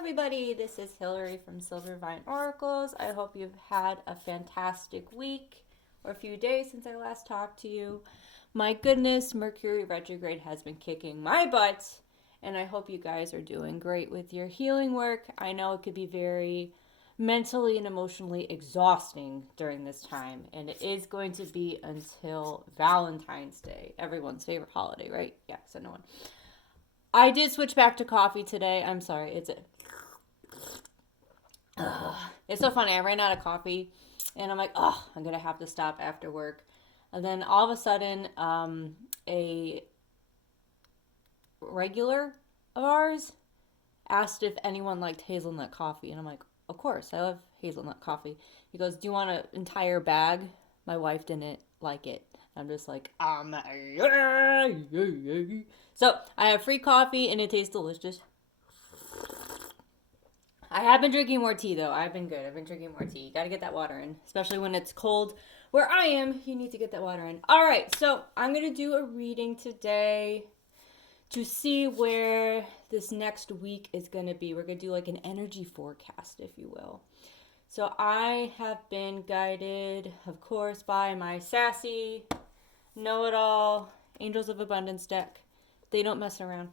everybody, this is Hillary from silvervine.oracles. I hope you've had a fantastic week or a few days since I last talked to you. My goodness, Mercury retrograde has been kicking my butt, and I hope you guys are doing great with your healing work. I know it could be very mentally and emotionally exhausting during this time, and it is going to be until Valentine's Day, everyone's favorite holiday, right? Yeah, so no one. I did switch back to coffee today. I'm sorry. It's so funny. I ran out of coffee, and I'm like, oh, I'm gonna have to stop after work. And then all of a sudden, a regular of ours asked if anyone liked hazelnut coffee, and I'm like, of course, I love hazelnut coffee. He goes, do you want an entire bag? My wife didn't like it. I'm just like, so I have free coffee and it tastes delicious. I have been drinking more tea though. I've been good. I've been drinking more tea. You gotta get that water in, especially when it's cold. Where I am, you need to get that water in. All right, so I'm gonna do a reading today to see where this next week is gonna be. We're gonna do like an energy forecast, if you will. So I have been guided, of course, by my sassy, know-it-all, Angels of Abundance deck. They don't mess around.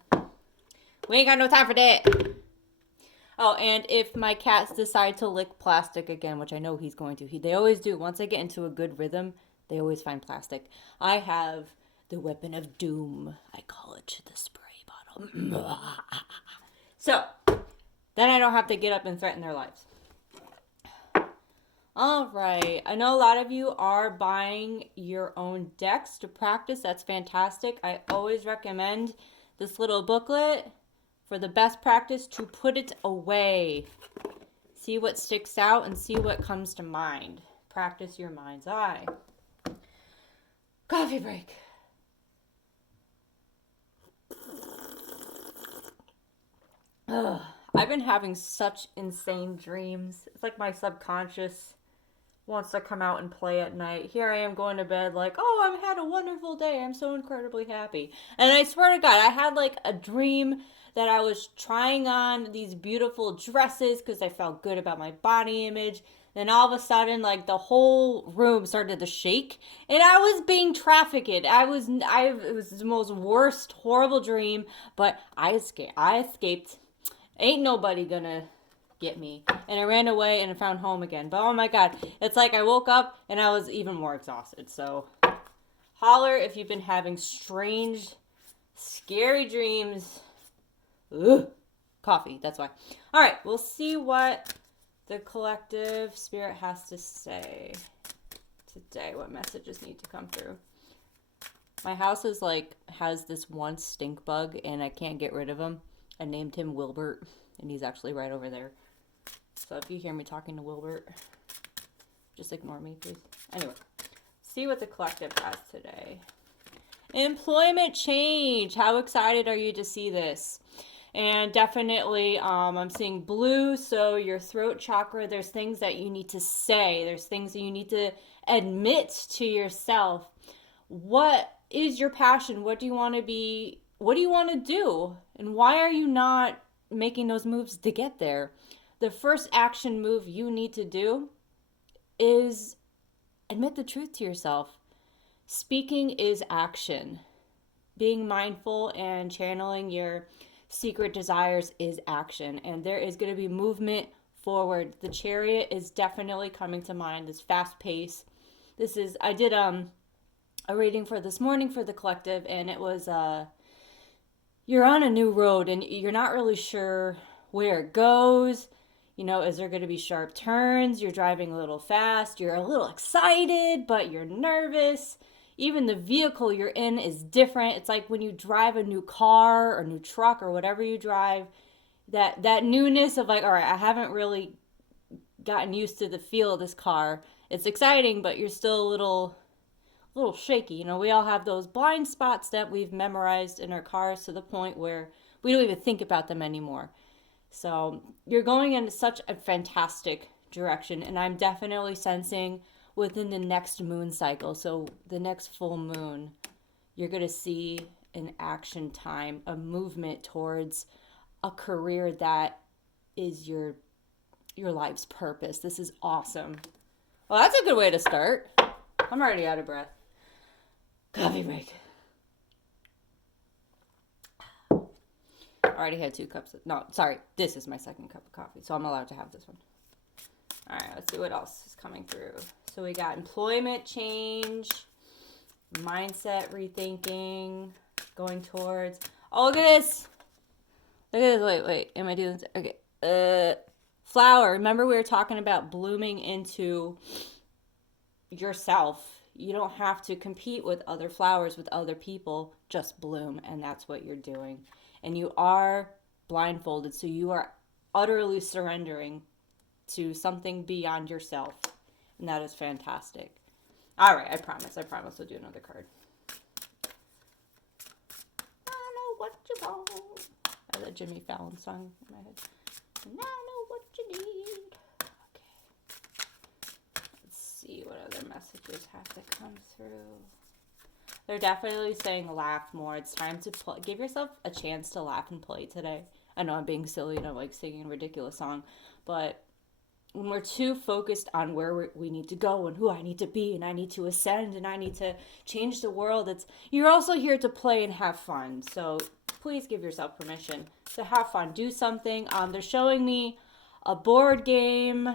We ain't got no time for that. Oh, and if my cats decide to lick plastic again, which I know he's going to, they always do. Once they get into a good rhythm, they always find plastic. I have the weapon of doom. I call it the spray bottle. So, then I don't have to get up and threaten their lives. All right. I know a lot of you are buying your own decks to practice. That's fantastic. I always recommend this little booklet for the best practice to put it away. See what sticks out and see what comes to mind. Practice your mind's eye. Coffee break. Ugh, I've been having such insane dreams. It's like my subconscious wants to come out and play at night. Here I am going to bed like, oh, I've had a wonderful day. I'm so incredibly happy. And I swear to God, I had like a dream that I was trying on these beautiful dresses because I felt good about my body image. Then all of a sudden, like the whole room started to shake, and I was being trafficked. It was the most worst, horrible dream, but I escaped. Ain't nobody gonna get me. And I ran away and I found home again. But oh my God, it's like I woke up and I was even more exhausted. So holler if you've been having strange, scary dreams. Ugh. Coffee, that's why. All right, we'll see what the collective spirit has to say today. What messages need to come through. My house is like, has this one stink bug and I can't get rid of him. I named him Wilbert and he's actually right over there. So if you hear me talking to Wilbert, just ignore me, please. Anyway, see what the collective has today. Employment change. How excited are you to see this? And definitely, I'm seeing blue, so your throat chakra, there's things that you need to say. There's things that you need to admit to yourself. What is your passion? What do you want to be? What do you want to do? And why are you not making those moves to get there? The first action move you need to do is admit the truth to yourself. Speaking is action. Being mindful and channeling your secret desires is action. And there is going to be movement forward. The Chariot is definitely coming to mind, this fast pace. I did a reading for this morning for the collective, and it was, you're on a new road and you're not really sure where it goes. You know, is there going to be sharp turns? You're driving a little fast. You're a little excited, but you're nervous. Even the vehicle you're in is different. It's like when you drive a new car or new truck or whatever you drive, that newness of like, all right, I haven't really gotten used to the feel of this car. It's exciting, but you're still a little shaky. You know, we all have those blind spots that we've memorized in our cars to the point where we don't even think about them anymore. So you're going in such a fantastic direction, and I'm definitely sensing within the next moon cycle, so the next full moon, you're going to see an action time, a movement towards a career that is your life's purpose. This is awesome. Well, that's a good way to start. I'm already out of breath. Coffee break. I already had 2 cups. No, sorry. This is my second cup of coffee, so I'm allowed to have this one. All right, let's see what else is coming through. So we got employment change, mindset rethinking, going towards. Oh, look at this. Look at this. Wait. Am I doing this? Okay. Flower. Remember we were talking about blooming into yourself. You don't have to compete with other flowers, with other people. Just bloom, and that's what you're doing. And you are blindfolded, so you are utterly surrendering to something beyond yourself. And that is fantastic. All right, I promise we'll do another card. I know what you want. I have a Jimmy Fallon song in my head. And I know what you need. Okay. Let's see what other messages have to come through. They're definitely saying laugh more. It's time to give yourself a chance to laugh and play today. I know I'm being silly and I'm like singing a ridiculous song, but when we're too focused on where we need to go and who I need to be and I need to ascend and I need to change the world, you're also here to play and have fun. So please give yourself permission to have fun. Do something. They're showing me a board game,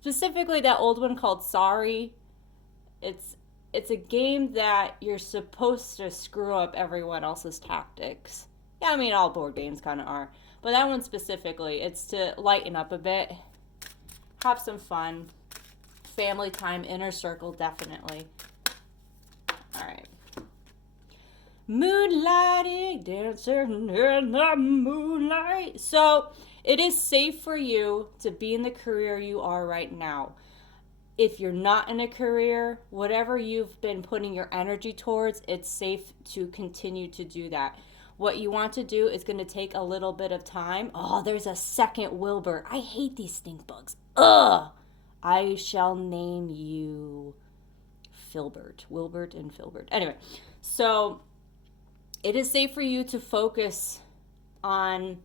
specifically that old one called Sorry. It's a game that you're supposed to screw up everyone else's tactics. Yeah, I mean, all board games kind of are. But that one specifically, it's to lighten up a bit. Have some fun. Family time, inner circle, definitely. All right. Moonlighting, dancing in the moonlight. So, it is safe for you to be in the career you are right now. If you're not in a career, whatever you've been putting your energy towards, it's safe to continue to do that. What you want to do is going to take a little bit of time. Oh, there's a second Wilbur. I hate these stink bugs. Ugh! I shall name you Filbert. Wilbert and Filbert. Anyway, so it is safe for you to focus on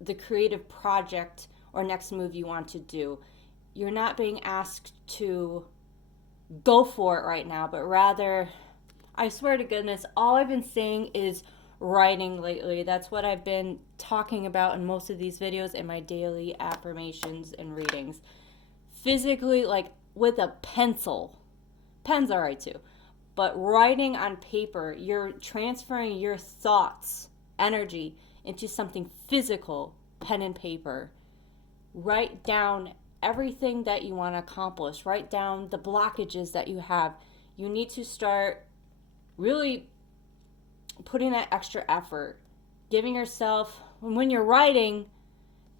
the creative project or next move you want to do. You're not being asked to go for it right now, but rather, I swear to goodness, all I've been saying is writing lately. That's what I've been talking about in most of these videos and my daily affirmations and readings. Physically, like with a pencil. Pen's all right too. But writing on paper, you're transferring your thoughts, energy, into something physical, pen and paper. Write down everything that you want to accomplish. Write down the blockages that you have. You need to start really putting that extra effort, giving yourself, when you're writing,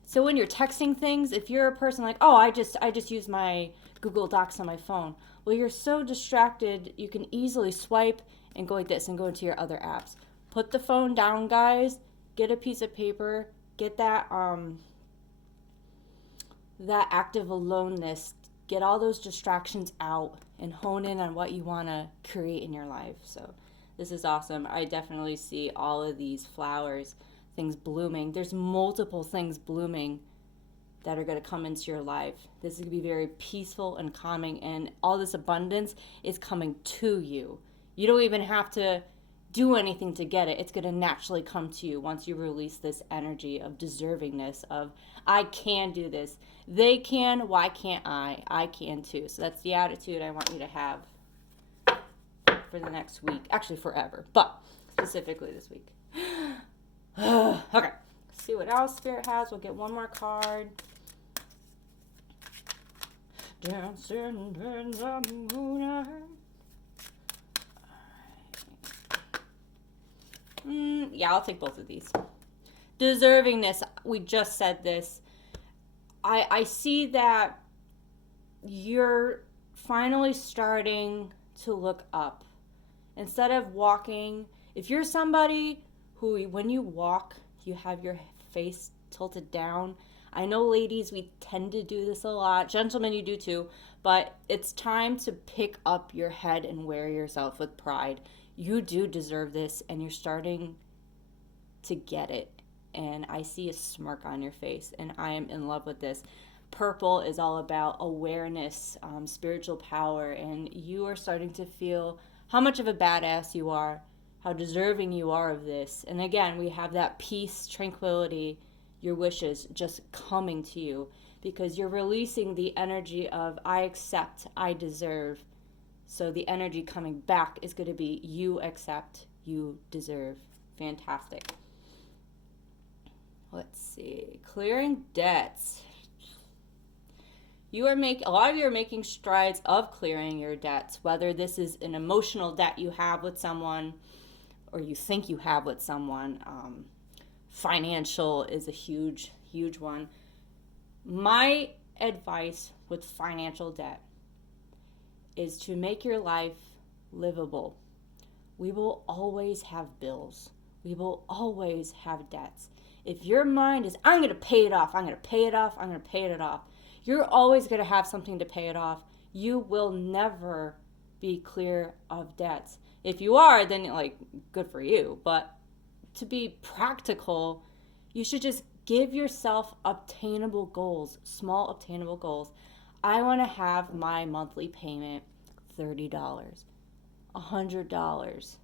so when you're texting things, if you're a person like, oh, I just use my Google Docs on my phone. Well, you're so distracted, you can easily swipe and go like this and go into your other apps. Put the phone down, guys. Get a piece of paper. Get that active aloneness. Get all those distractions out and hone in on what you want to create in your life. So this is awesome. I definitely see all of these flowers, things blooming. There's multiple things blooming that are going to come into your life. This is going to be very peaceful and calming, and all this abundance is coming to you. You don't even have to do anything to get it. It's going to naturally come to you once you release this energy of deservingness, of I can do this. They can, why can't I? I can too. So that's the attitude I want you to have for the next week. Actually, forever, but specifically this week. Okay, let's see what else Spirit has. We'll get one more card. Dancing in the moonlight. Yeah, I'll take both of these. Deservingness, we just said this. I see that you're finally starting to look up. Instead of walking, if you're somebody who, when you walk, you have your face tilted down. I know ladies, we tend to do this a lot. Gentlemen, you do too. But it's time to pick up your head and wear yourself with pride. You do deserve this, and you're starting to get it. and I see a smirk on your face, and I am in love with this. Purple is all about awareness, spiritual power, and you are starting to feel how much of a badass you are, how deserving you are of this. And again, we have that peace, tranquility, your wishes just coming to you because you're releasing the energy of I accept, I deserve. So the energy coming back is going to be you accept, you deserve. Fantastic. Let's see. Clearing debts. A lot of you are making strides of clearing your debts, whether this is an emotional debt you have with someone or you think you have with someone. Financial is a huge, huge one. My advice with financial debt is to make your life livable. We will always have bills. We will always have debts. If your mind is, I'm going to pay it off, I'm going to pay it off, I'm going to pay it off, you're always going to have something to pay it off. You will never be clear of debts. If you are, then good for you. But to be practical, you should just give yourself obtainable goals, small obtainable goals. I want to have my monthly payment $30, $100.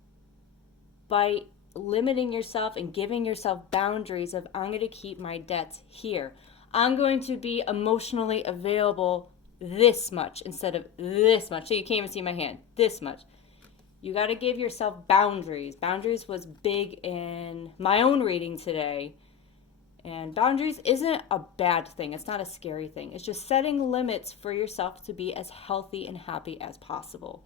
By limiting yourself and giving yourself boundaries of I'm going to keep my debts here. I'm going to be emotionally available this much instead of this much. So you can't even see my hand. This much. You got to give yourself boundaries. Boundaries was big in my own reading today. And boundaries isn't a bad thing. It's not a scary thing. It's just setting limits for yourself to be as healthy and happy as possible.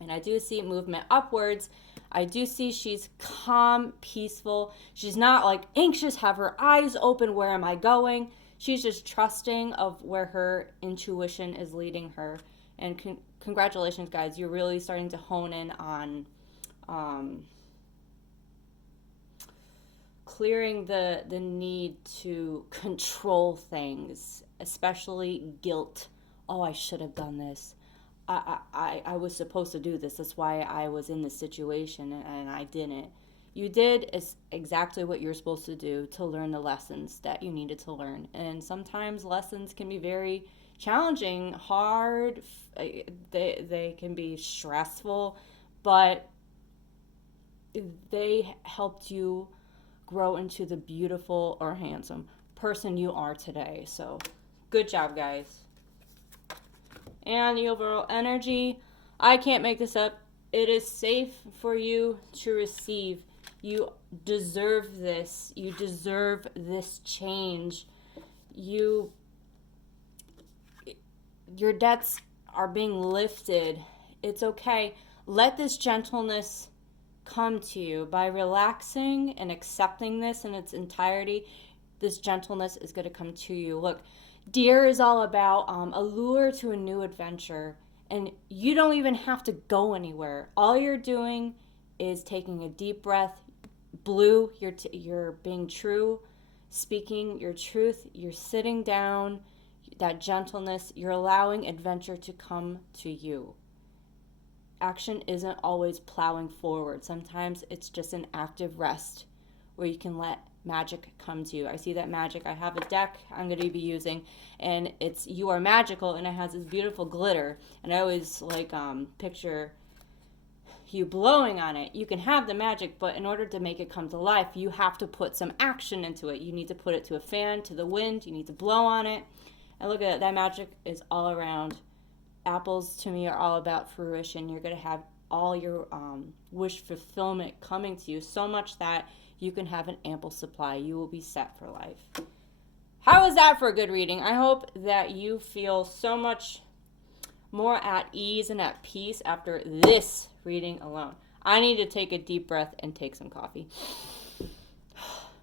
And I do see movement upwards. I do see she's calm, peaceful. She's not anxious, have her eyes open. Where am I going? She's just trusting of where her intuition is leading her. And congratulations, guys. You're really starting to hone in on clearing the need to control things, especially guilt. Oh, I should have done this. I was supposed to do this. That's why I was in this situation and I didn't. You did exactly what you're supposed to do to learn the lessons that you needed to learn. And sometimes lessons can be very challenging, hard. They can be stressful, but they helped you grow into the beautiful or handsome person you are today. So good job, guys. And the overall energy, I can't make this up. It is safe for you to receive. You deserve this. You deserve this change. Your debts are being lifted. It's okay. Let this gentleness come to you. By relaxing and accepting this in its entirety, this gentleness is going to come to you. Look, Deer is all about a lure to a new adventure, and you don't even have to go anywhere. All you're doing is taking a deep breath. Blue, you're being true, speaking your truth. You're sitting down, that gentleness. You're allowing adventure to come to you. Action isn't always plowing forward. Sometimes it's just an active rest where you can let magic come to you. I see that magic. I have a deck I'm going to be using, and it's You Are Magical, and it has this beautiful glitter. And I always picture you blowing on it. You can have the magic, but in order to make it come to life, you have to put some action into it. You need to put it to a fan, to the wind. You need to blow on it. And look at it. That magic is all around. Apples to me are all about fruition. You're going to have all your wish fulfillment coming to you, so much that you can have an ample supply. You will be set for life. How is that for a good reading? I hope that you feel so much more at ease and at peace after this reading alone. I need to take a deep breath and take some coffee.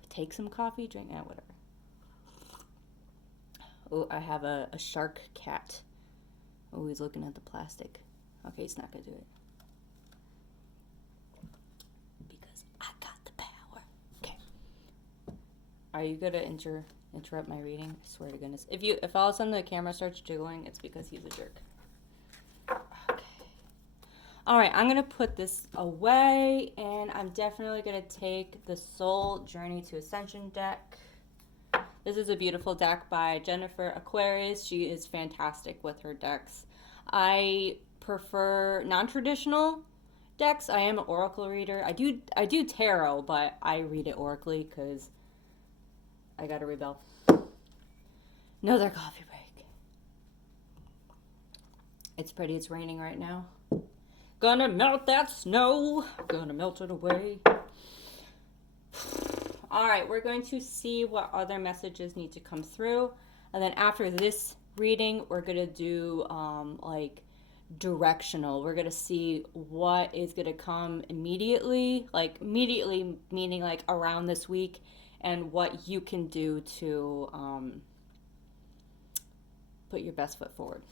Take some coffee? Drink? Whatever. Oh, I have a shark cat. Oh, he's looking at the plastic. Okay, he's not going to do it. Because I got the power. Okay. Are you going to interrupt my reading? I swear to goodness. If all of a sudden the camera starts jiggling, it's because he's a jerk. Okay. All right, I'm going to put this away, and I'm definitely going to take the Soul Journey to Ascension deck. This is a beautiful deck by Jennifer Aquarius. She is fantastic with her decks. I prefer non-traditional decks. I am an oracle reader. I do tarot, but I read it oracally because I got to rebel. Another coffee break. It's pretty. It's raining right now. Gonna melt that snow. Gonna melt it away. All right, we're going to see what other messages need to come through. And then after this reading, we're going to do like directional. We're going to see what is going to come immediately, like immediately meaning like around this week, and what you can do to put your best foot forward.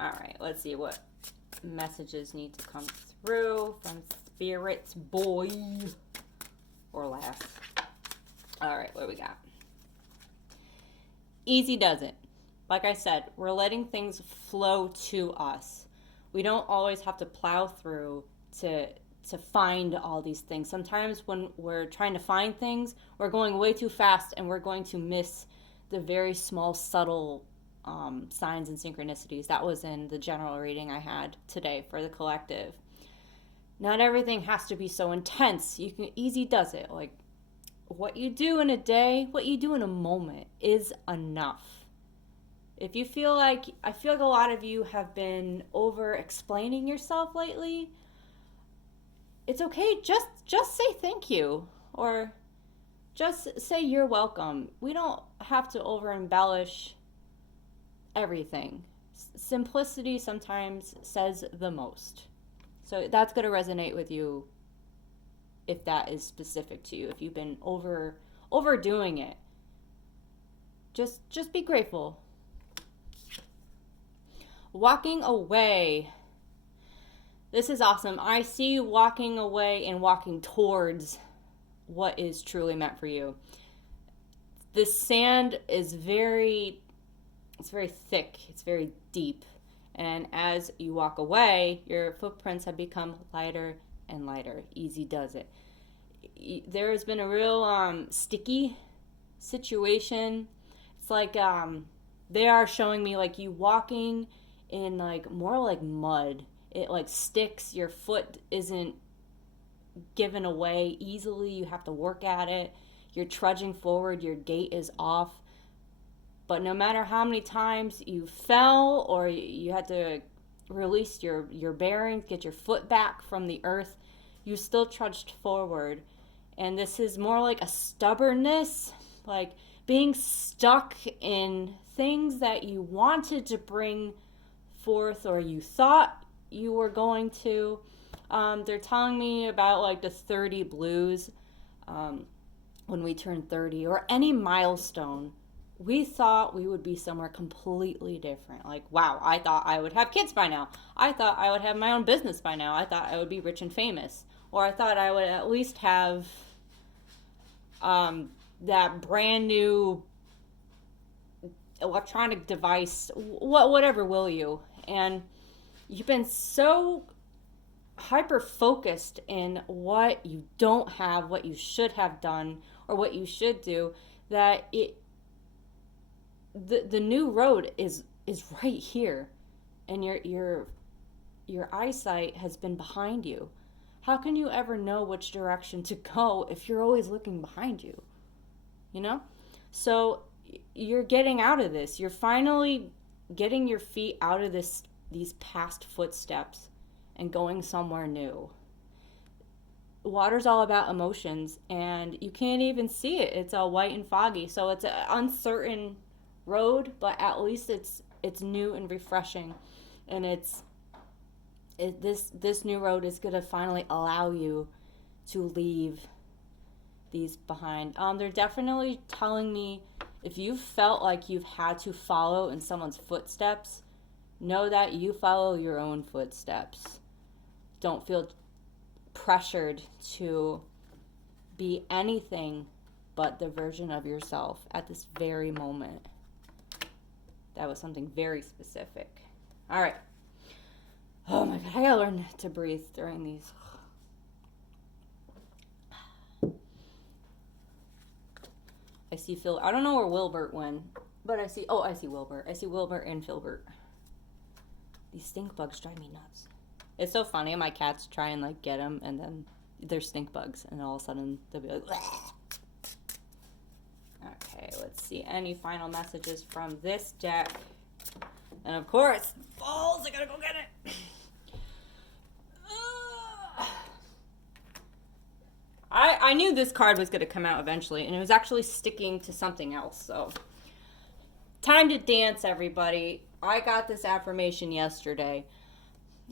All right, let's see what messages need to come through from Spirits, boy or lass. All right, what do we got? Easy does it. Like I said, we're letting things flow to us. We don't always have to plow through to find all these things. Sometimes when we're trying to find things, we're going way too fast and we're going to miss the very small, subtle signs and synchronicities. That was in the general reading I had today for the collective. Not everything has to be so intense. You can easy does it. Like what you do in a day, what you do in a moment is enough. If you feel like, I feel like a lot of you have been over explaining yourself lately, it's okay. Just say thank you, or just say you're welcome. We don't have to over embellish everything. Simplicity sometimes says the most. So that's going to resonate with you if that is specific to you. If you've been overdoing it, just be grateful. Walking away. This is awesome. I see you walking away and walking towards what is truly meant for you. This sand is very thick. It's very deep. And as you walk away, your footprints have become lighter and lighter. Easy does it. There has been a real sticky situation. It's like they are showing me like you walking in like more like mud. It like sticks. Your foot isn't given away easily. You have to work at it. You're trudging forward. Your gait is off. But no matter how many times you fell or you had to release your bearings, get your foot back from the earth, you still trudged forward. And this is more like a stubbornness, like being stuck in things that you wanted to bring forth or you thought you were going to. They're telling me about like the 30 blues when we turn 30 or any milestone. We thought we would be somewhere completely different. Like, wow, I thought I would have kids by now. I thought I would have my own business by now. I thought I would be rich and famous. Or I thought I would at least have that brand new electronic device, whatever will you. And you've been so hyper focused in what you don't have, what you should have done, or what you should do, that the new road is right here, and your eyesight has been behind you. How can you ever know which direction to go if you're always looking behind you? You know? So you're getting out of this. You're finally getting your feet out of these past footsteps and going somewhere new. Water's all about emotions, and you can't even see it. It's all white and foggy, so it's an uncertain road, but at least it's new and refreshing, and this new road is going to finally allow you to leave these behind. They're definitely telling me if you felt like you've had to follow in someone's footsteps, know that you follow your own footsteps. Don't feel pressured to be anything but the version of yourself at this very moment. That was something very specific. All right. Oh my god, I gotta learn to breathe during these. I see Phil. I don't know where Wilbert went, but I see. Oh, I see Wilbert. I see Wilbert and Filbert. These stink bugs drive me nuts. It's so funny. My cats try and like get them, and then they're stink bugs, and all of a sudden they'll be like. Bleh. Okay, let's see. Any final messages from this deck? And of course, balls. I gotta go get it. I knew this card was going to come out eventually, and it was actually sticking to something else. So, time to dance, everybody. I got this affirmation yesterday.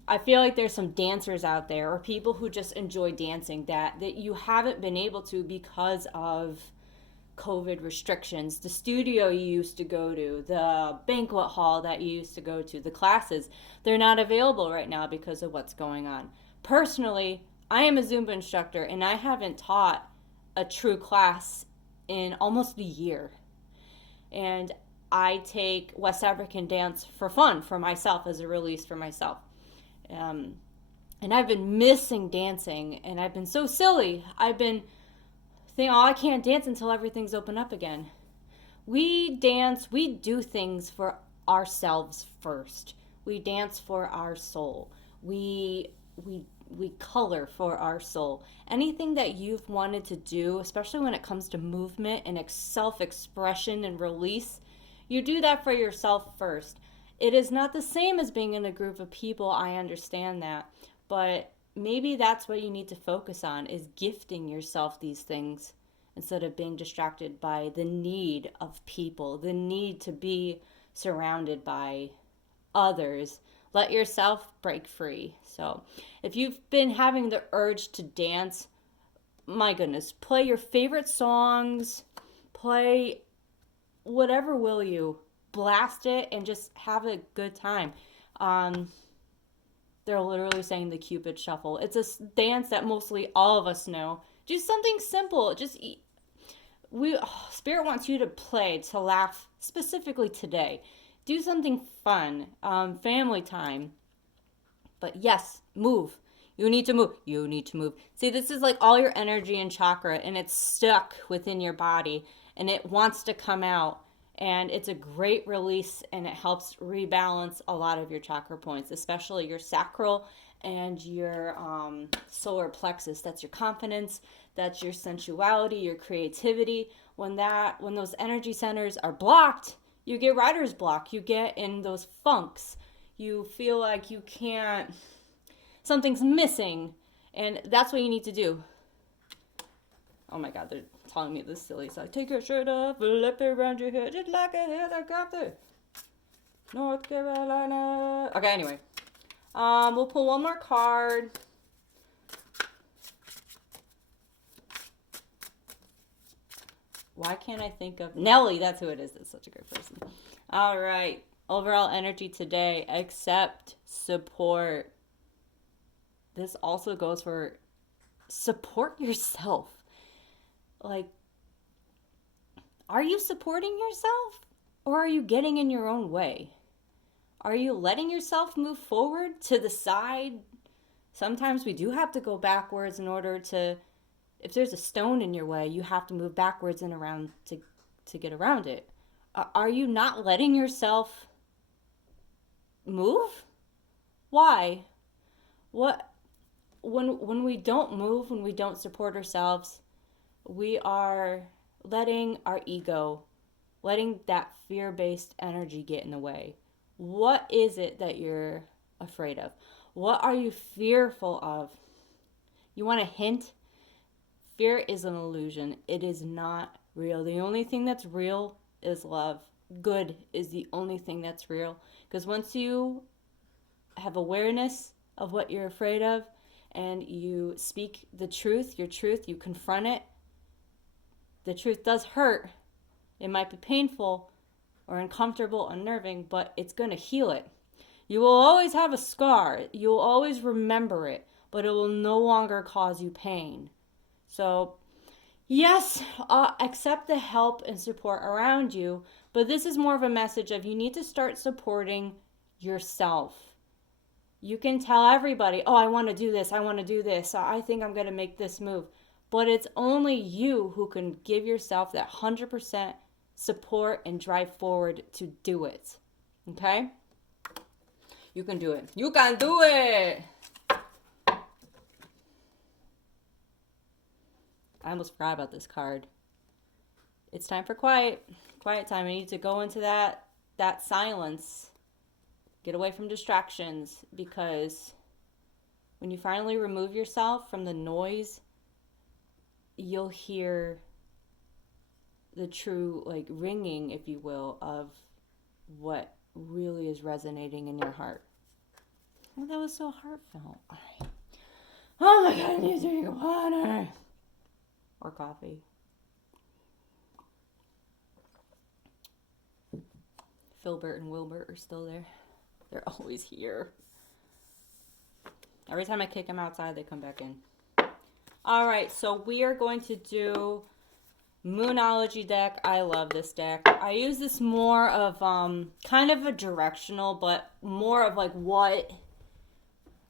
I feel like there's some dancers out there, or people who just enjoy dancing, that you haven't been able to because of COVID restrictions. The studio you used to go to, the banquet hall that you used to go to, the classes, they're not available right now because of what's going on. Personally, I am a Zumba instructor, and I haven't taught a true class in almost a year. And I take West African dance for fun, for myself, as a release for myself. And I've been missing dancing, and I've been so silly. I've been thinking, oh, I can't dance until everything's open up again. We dance, we do things for ourselves first. We dance for our soul. We color for our soul. Anything that you've wanted to do, especially when it comes to movement and self-expression and release, you do that for yourself first. It is not the same as being in a group of people, I understand that, but maybe that's what you need to focus on, is gifting yourself these things instead of being distracted by the need of people, the need to be surrounded by others. Let yourself break free. So if you've been having the urge to dance, my goodness, play your favorite songs, play whatever will you, blast it and just have a good time. They're literally saying the Cupid Shuffle. It's a dance that mostly all of us know. Do something simple. Spirit wants you to play, to laugh, specifically today. Do something fun, family time. But yes, move. You need to move. You need to move. See, this is like all your energy and chakra, and it's stuck within your body, and it wants to come out. And it's a great release, and it helps rebalance a lot of your chakra points, especially your sacral and your solar plexus. That's your confidence. That's your sensuality, your creativity. When those energy centers are blocked, you get writer's block. You get in those funks. You feel like you can't, something's missing. And that's what you need to do. Oh my God, they're telling me this silly song. Take your shirt off, flip it around your head, just like a helicopter. North Carolina. Okay, anyway. We'll pull one more card. Why can't I think of Nelly? That's who it is. That's such a great person. All right. Overall energy today: accept, support. This also goes for support yourself. Like, are you supporting yourself, or are you getting in your own way? Are you letting yourself move forward, to the side? Sometimes we do have to go backwards in order to, if there's a stone in your way, you have to move backwards and around to get around it. Are you not letting yourself move? Why? What? When we don't move, when we don't support ourselves, we are letting our ego, letting that fear-based energy get in the way. What is it that you're afraid of? What are you fearful of? You want a hint? Fear is an illusion. It is not real. The only thing that's real is love. Good is the only thing that's real. Because once you have awareness of what you're afraid of, and you speak the truth, your truth, you confront it. The truth does hurt. It might be painful or uncomfortable, unnerving, but it's going to heal it. You will always have a scar. You will always remember it, but it will no longer cause you pain. So, yes, accept the help and support around you, but this is more of a message of you need to start supporting yourself. You can tell everybody, oh, I want to do this, I want to do this, I think I'm going to make this move. But it's only you who can give yourself that 100% support and drive forward to do it. Okay? You can do it. You can do it! I almost forgot about this card. It's time for quiet time. I need to go into that silence. Get away from distractions, because when you finally remove yourself from the noise, you'll hear the true, like, ringing, if you will, of what really is resonating in your heart. Oh, that was so heartfelt. All right. Oh my God, I need to drink water. Or coffee. Filbert and Wilbert are still there. They're always here. Every time I kick them outside, they come back in. All right, so we are going to do Moonology deck. I love this deck. I use this more of kind of a directional, but more of like what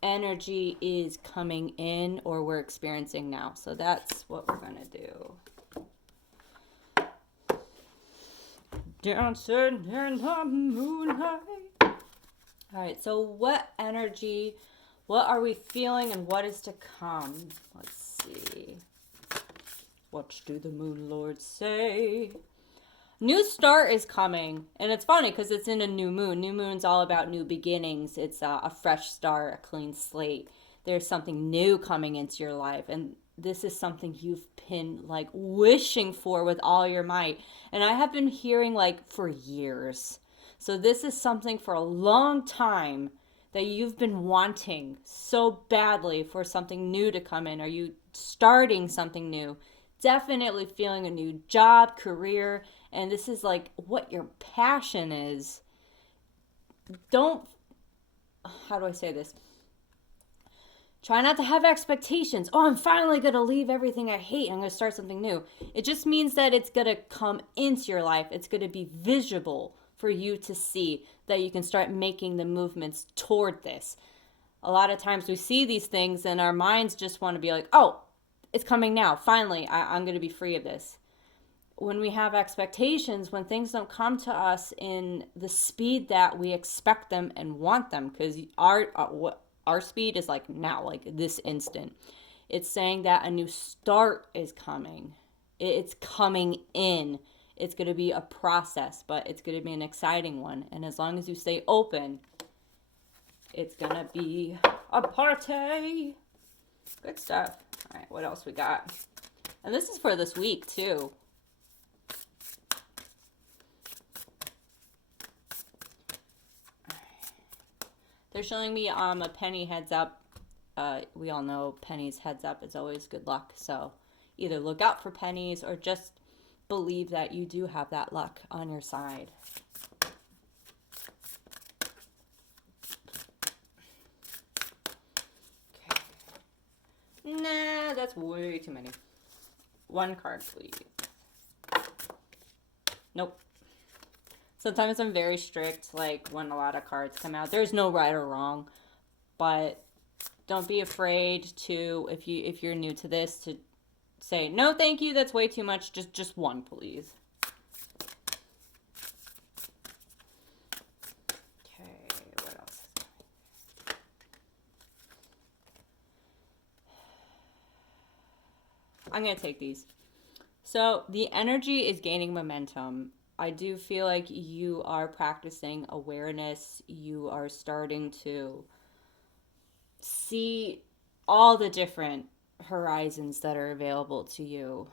energy is coming in or we're experiencing now. So that's what we're going to do. Dancing in the moonlight. All right, so what energy, what are we feeling, and what is to come? Let's see. What do the moon lords say? New start is coming, and it's funny because it's in a new moon. New moon's all about new beginnings. It's a fresh start, a clean slate. There's something new coming into your life, and this is something you've been like wishing for with all your might. And I have been hearing like for years. So this is something for a long time that you've been wanting so badly for something new to come in. Are you starting something new? Definitely feeling a new job, career, and this is like what your passion is. Don't, how do I say this? Try not to have expectations. Oh, I'm finally going to leave everything I hate. I'm going to start something new. It just means that it's going to come into your life. It's going to be visible for you to see that you can start making the movements toward this. A lot of times we see these things and our minds just want to be like, oh, it's coming now. Finally, I'm going to be free of this. When we have expectations, when things don't come to us in the speed that we expect them and want them, because our speed is like now, like this instant. It's saying that a new start is coming. It's coming in. It's going to be a process, but it's going to be an exciting one. And as long as you stay open, it's going to be a party. Good stuff. All right, what else we got? And this is for this week, too. They're showing me a penny heads up. We all know pennies heads up is always good luck. So either look out for pennies or just believe that you do have that luck on your side. Okay. Nah, that's way too many. One card, please. Nope. Sometimes I'm very strict, like when a lot of cards come out. There's no right or wrong, but don't be afraid to, if you're new to this, to say, no, thank you, that's way too much. Just one, please. Okay, what else? I'm going to take these. So the energy is gaining momentum. I do feel like you are practicing awareness. You are starting to see all the different horizons that are available to you.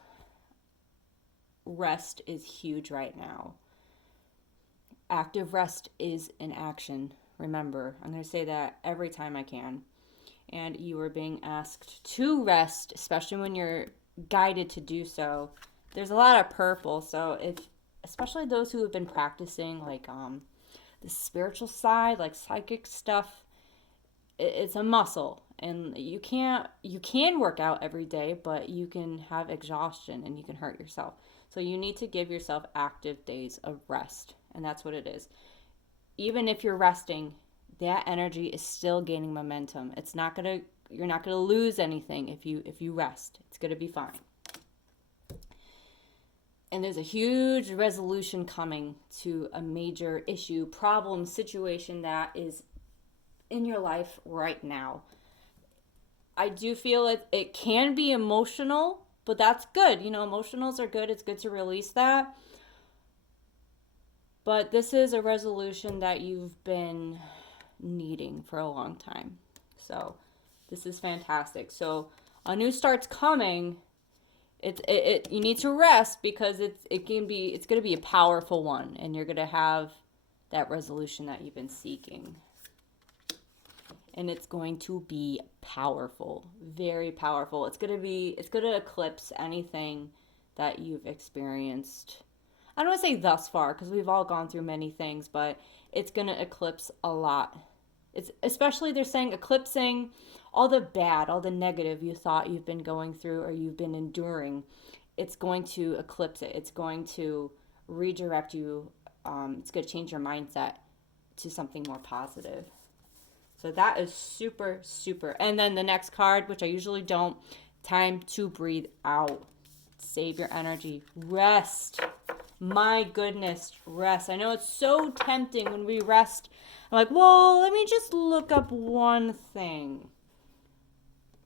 Rest is huge right now. Active rest is an action. Remember, I'm going to say that every time I can. And you are being asked to rest, especially when you're guided to do so. There's a lot of purple, so especially those who have been practicing like the spiritual side, like psychic stuff, it's a muscle, and you can work out every day, but you can have exhaustion and you can hurt yourself. So you need to give yourself active days of rest, and that's what it is. Even if you're resting, that energy is still gaining momentum. You're not gonna lose anything if you rest. It's gonna be fine. And there's a huge resolution coming to a major issue, problem, situation that is in your life right now. I do feel it can be emotional, but that's good. You know, emotionals are good. It's good to release that. But this is a resolution that you've been needing for a long time. So this is fantastic. So a new start's coming. You need to rest because it's going to be a powerful one, and you're going to have that resolution that you've been seeking. And it's going to be powerful, very powerful. It's going to eclipse anything that you've experienced. I don't want to say thus far, because we've all gone through many things, but it's going to eclipse a lot. It's especially, they're saying, eclipsing all the bad, all the negative you thought you've been going through or you've been enduring. It's going to eclipse it. It's going to redirect you. It's going to change your mindset to something more positive. So that is super, super. And then the next card, which I usually don't, time to breathe out. Save your energy. Rest. My goodness, rest. I know it's so tempting when we rest. I'm like, well, let me just look up one thing.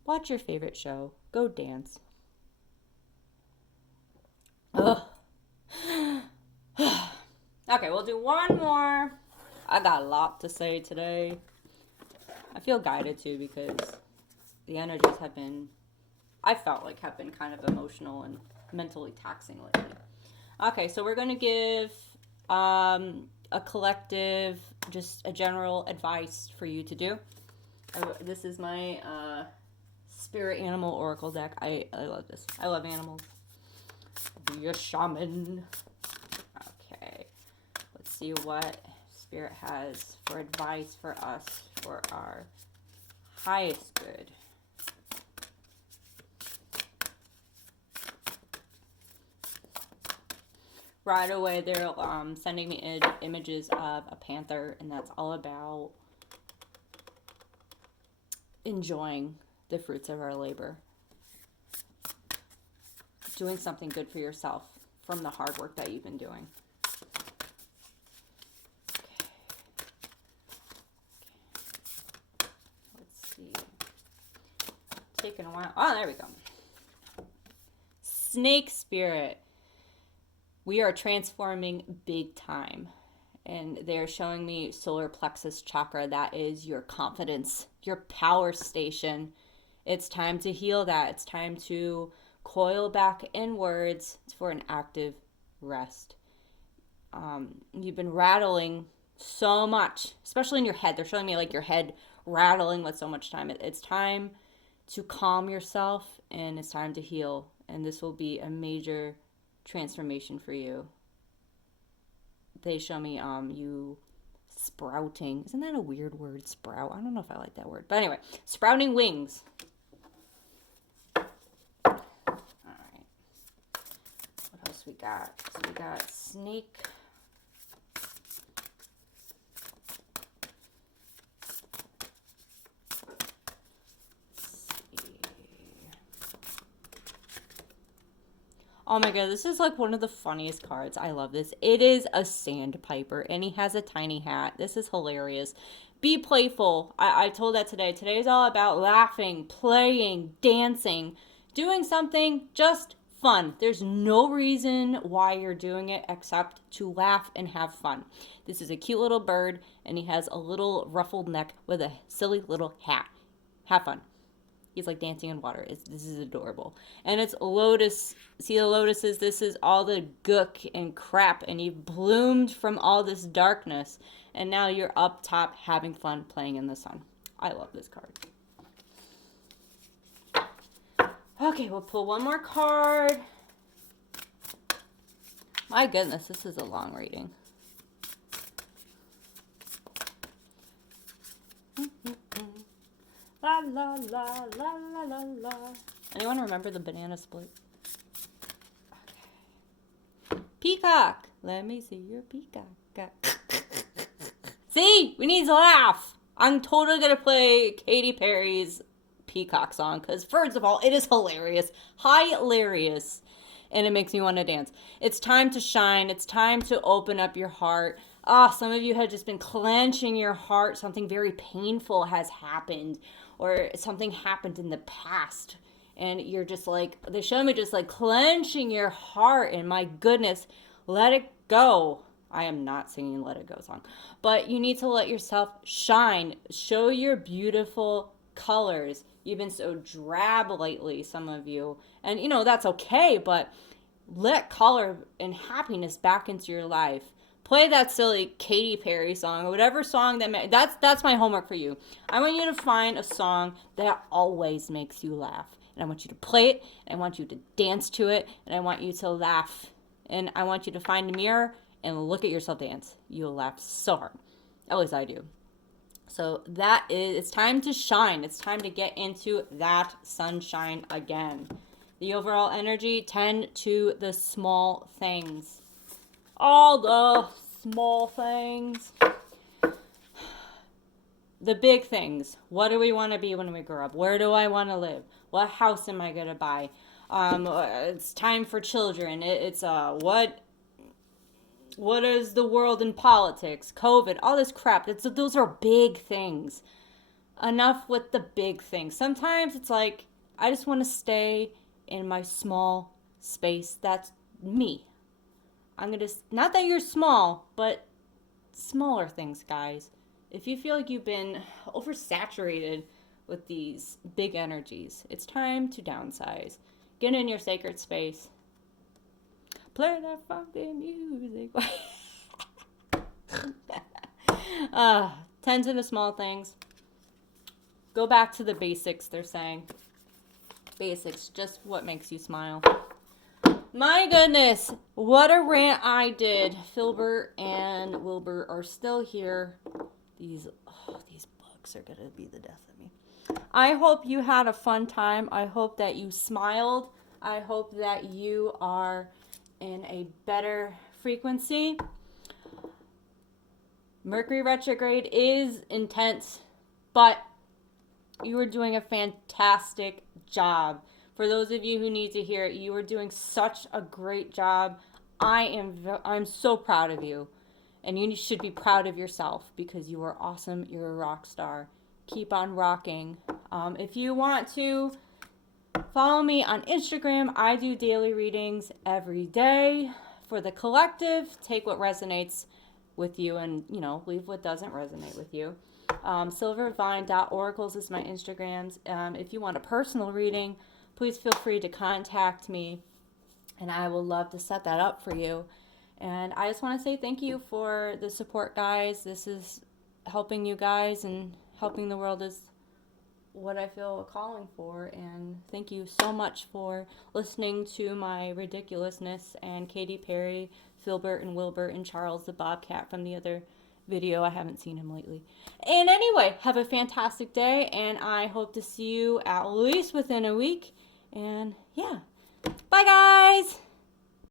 Watch your favorite show. Go dance. Ugh. Okay, we'll do one more. I got a lot to say today. I feel guided too because the energies I felt like have been kind of emotional and mentally taxing lately. Okay, so we're going to give a collective, just a general advice for you to do. This is my spirit animal oracle deck. I love this. I love animals. Be a shaman. Okay, let's see what spirit has for advice for us for our highest good. Right away, they're sending me images of a panther, and that's all about enjoying the fruits of our labor. Doing something good for yourself from the hard work that you've been doing. Okay. Let's see. Taking a while. Oh, there we go. Snake spirit. We are transforming big time. And they're showing me solar plexus chakra. That is your confidence, your power station. It's time to heal that. It's time to coil back inwards for an active rest. You've been rattling so much, especially in your head. They're showing me like your head rattling with so much time. It's time to calm yourself, and it's time to heal. And this will be a major transformation for you. They show me you sprouting. Isn't that a weird word, sprout? I don't know if I like that word. But anyway, sprouting wings. All right. What else we got? So we got snake. Oh my god, this is like one of the funniest cards. I love this. It is a sandpiper, and he has a tiny hat. This is hilarious. Be playful. I told that today. Today is all about laughing, playing, dancing, doing something just fun. There's no reason why you're doing it except to laugh and have fun. This is a cute little bird, and he has a little ruffled neck with a silly little hat. Have fun. He's like dancing in water. This is adorable. And it's lotus. See the lotuses? This is all the gook and crap. And you've bloomed from all this darkness. And now you're up top having fun playing in the sun. I love this card. Okay, we'll pull one more card. My goodness, this is a long reading. La la la la la la la. Anyone remember the banana split? Okay. Peacock. Let me see your peacock. See? We need to laugh. I'm totally gonna play Katy Perry's Peacock song because, first of all, it is hilarious. Hilarious. And it makes me want to dance. It's time to shine. It's time to open up your heart. Some of you have just been clenching your heart. Something very painful has happened, or something happened in the past. And you're just like, they show me just like clenching your heart. And my goodness, let it go. I am not singing Let It Go song. But you need to let yourself shine. Show your beautiful colors. You've been so drab lately, some of you. And you know, that's okay, but let color and happiness back into your life. Play that silly Katy Perry song or whatever song that's my homework for you. I want you to find a song that always makes you laugh. And I want you to play it, and I want you to dance to it, and I want you to laugh. And I want you to find a mirror and look at yourself dance. You'll laugh so hard. At least I do. So it's time to shine. It's time to get into that sunshine again. The overall energy, tend to the small things. All the small things. The big things. What do we want to be when we grow up? Where do I want to live? What house am I going to buy? It's time for children. What is the world in politics, COVID, all this crap. Those are big things. Enough with the big things. Sometimes it's like, I just want to stay in my small space. That's me. Not that you're small, but smaller things, guys. If you feel like you've been oversaturated with these big energies, it's time to downsize. Get in your sacred space. Play that funky music. Tend to the small things. Go back to the basics, they're saying. Basics, just what makes you smile. My goodness, what a rant I did. Filbert and Wilbur are still here. These books are going to be the death of me. I hope you had a fun time. I hope that you smiled. I hope that you are in a better frequency. Mercury retrograde is intense, but you are doing a fantastic job. For those of you who need to hear it, you are doing such a great job. I'm so proud of you. And you should be proud of yourself because you are awesome. You're a rock star. Keep on rocking. If you want to follow me on Instagram, I do daily readings every day. For the collective, take what resonates with you and, leave what doesn't resonate with you. Silvervine.oracles is my Instagrams. If you want a personal reading, please feel free to contact me, and I will love to set that up for you. And I just want to say thank you for the support, guys. This is helping you guys, and helping the world is what I feel a calling for. And thank you so much for listening to my ridiculousness and Katy Perry, Filbert and Wilbur, and Charles the Bobcat from the other video. I haven't seen him lately. And anyway, have a fantastic day, and I hope to see you at least within a week. And yeah, bye guys!